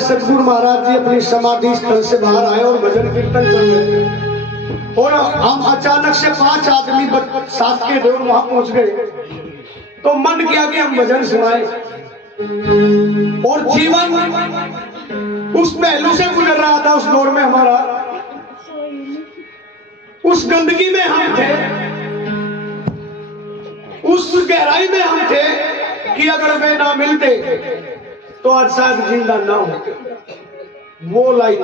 सतगुरु महाराज जी अपनी समाधि स्थल से बाहर आए और भजन कीर्तन कर रहे थे और हम अचानक से 5 आदमी साथ के थे और वहां पहुंच गए। तो मन किया कि हम भजन सुनाए और जीवन उस पहलू से गुजर रहा था उस दौर में हमारा, उस गंदगी में हम थे, उस गहराई में हम थे कि अगर वे ना मिलते तो आज शायद जिंदा ना होते। वो लाइन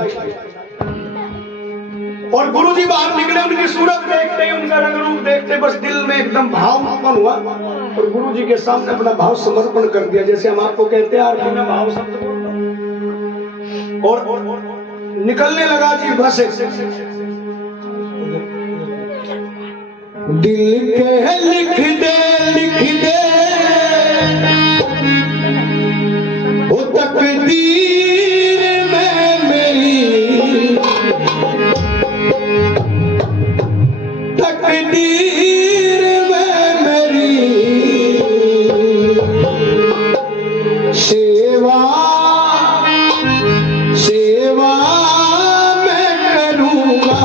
और गुरुजी बाहर निकले, उनकी सूरत देखते, उनका रंग रूप देखते बस दिल में एकदम भाव उत्पन्न हुआ और गुरुजी के सामने अपना भाव समर्पण कर दिया। जैसे हम आपको कहते हैं आरती में भाव शब्द और निकलने लगा जी बस दिल के लिख दे वो तकदीर में मेरी, तकदीर में मेरी सेवा सेवा मैं करूँगा,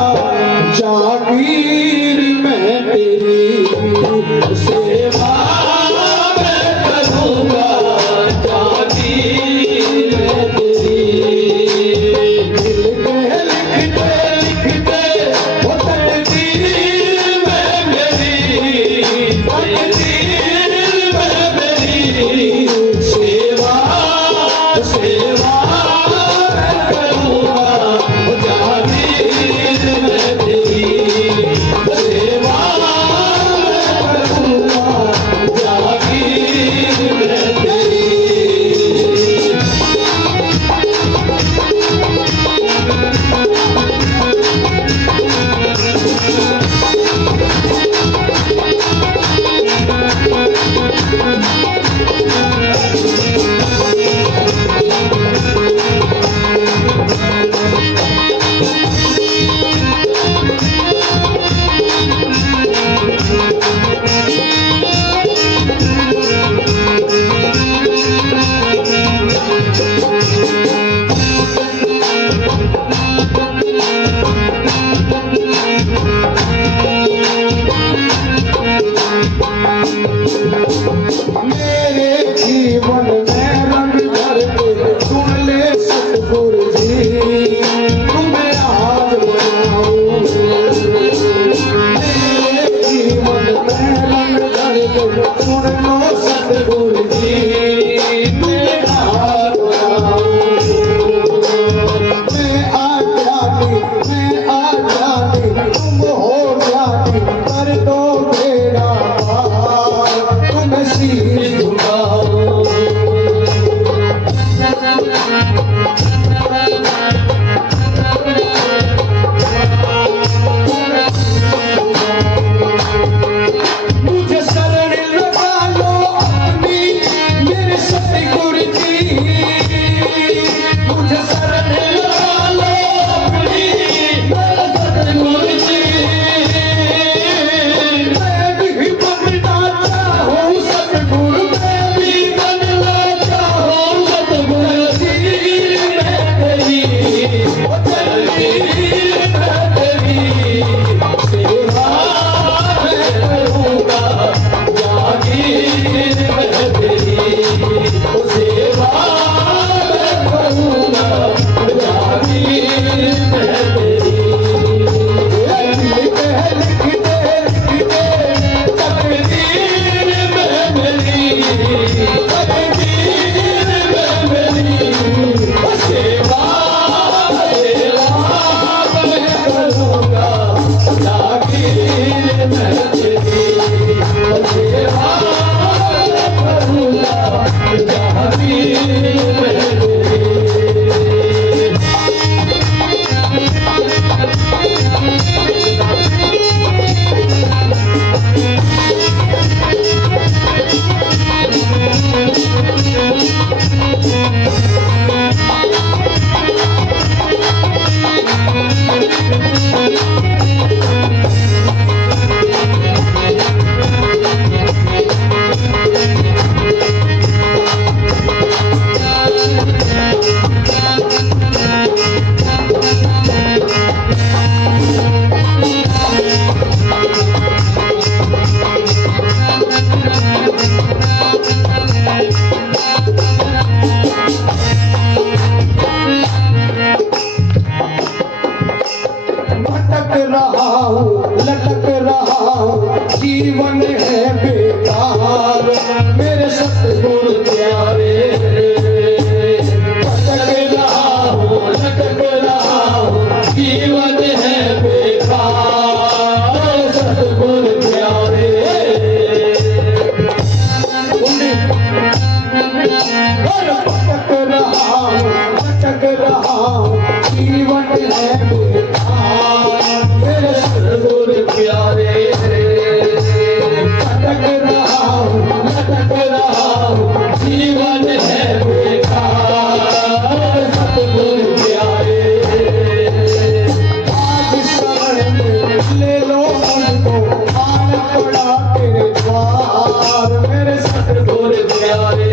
जागीर में तेरी सेवा मैं करूँगा, जागीर में तेरी। लिख दे वो तकदीर में मेरी, तकदीर में मेरी सेवा सेवा मैं करूँगा, जागीर में तेरी सेवा लटक रहा हूँ, जीवन है बेकार मेरे सतगुरु प्यारे। लटक रहा हूँ, जीवन है बेकार मेरे सतगुरु प्यारे। लटक रहा हूँ, जीवन है बेकार मेरे सतगुरु प्यारे। लटक रहा हूँ, जीवन है बेकार सतगुरु प्यारे। आज शरण में ले लो हमको, आन पड़ा तेरे द्वार मेरे सतगुरु प्यारे।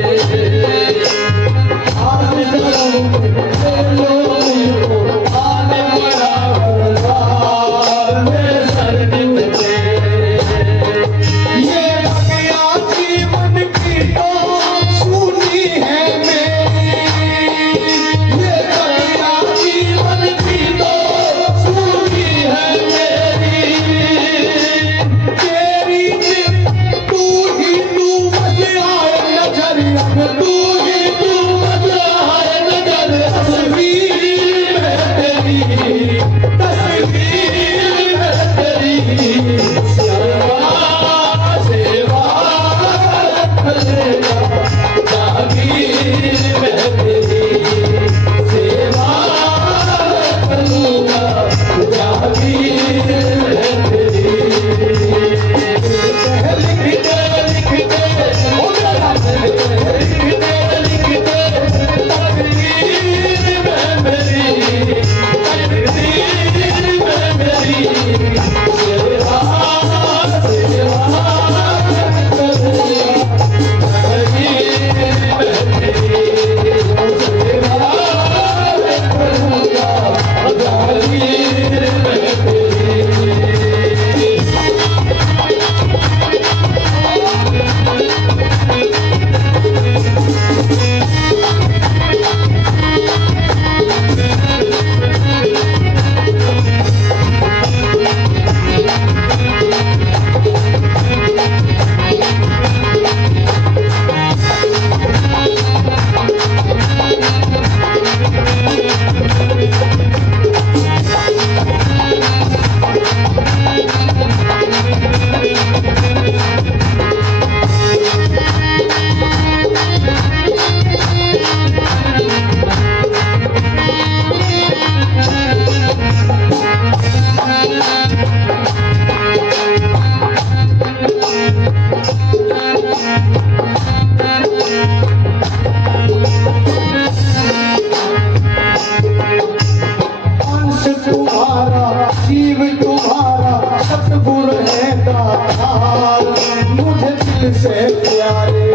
से प्यारे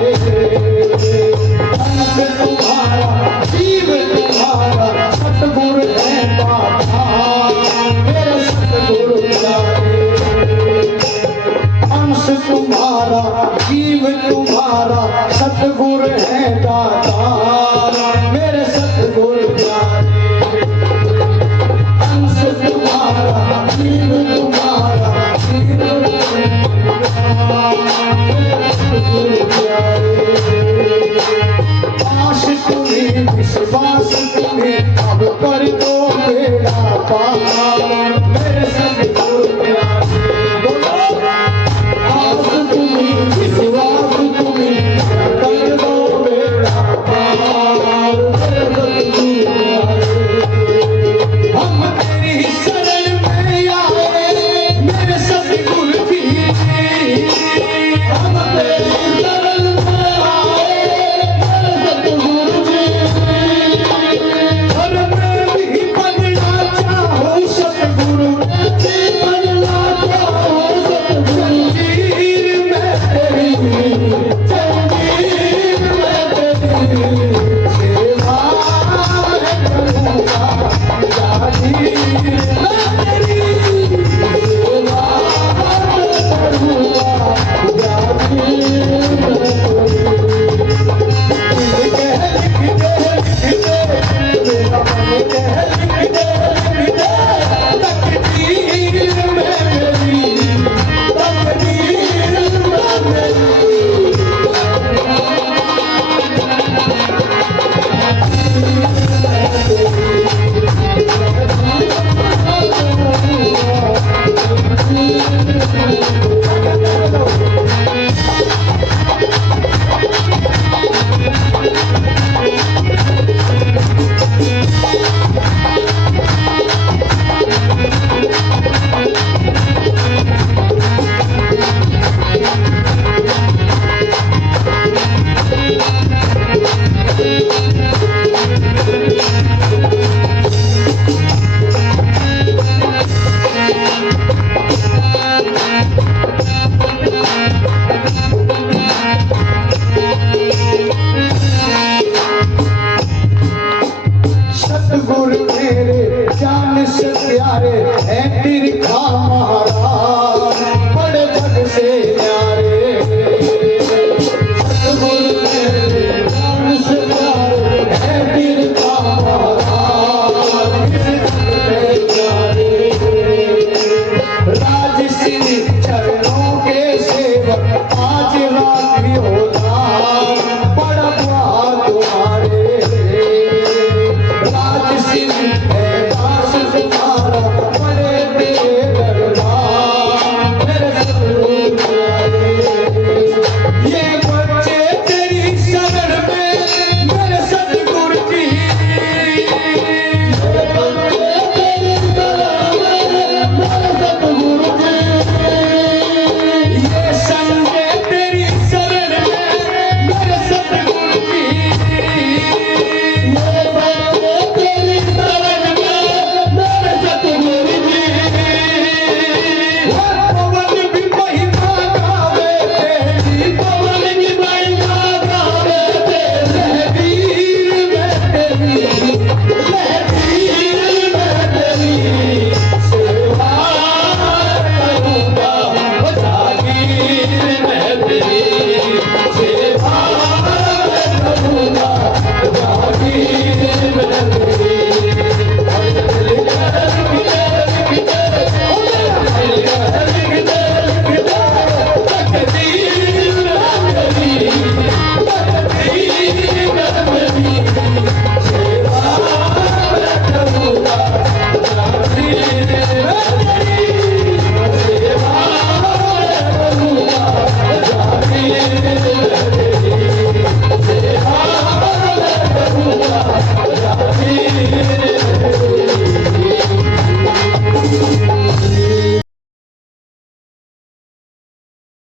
अंत तुम्हारा जीव तुम्हारा सतगुरु है दाता मेरे सतगुरु प्यारे। अंश तुम्हारा जीव तुम्हारा सतगुरु है दाता मेरे सतगुरु प्यारे। अंश तुम्हारा जीव अरे है तिरखा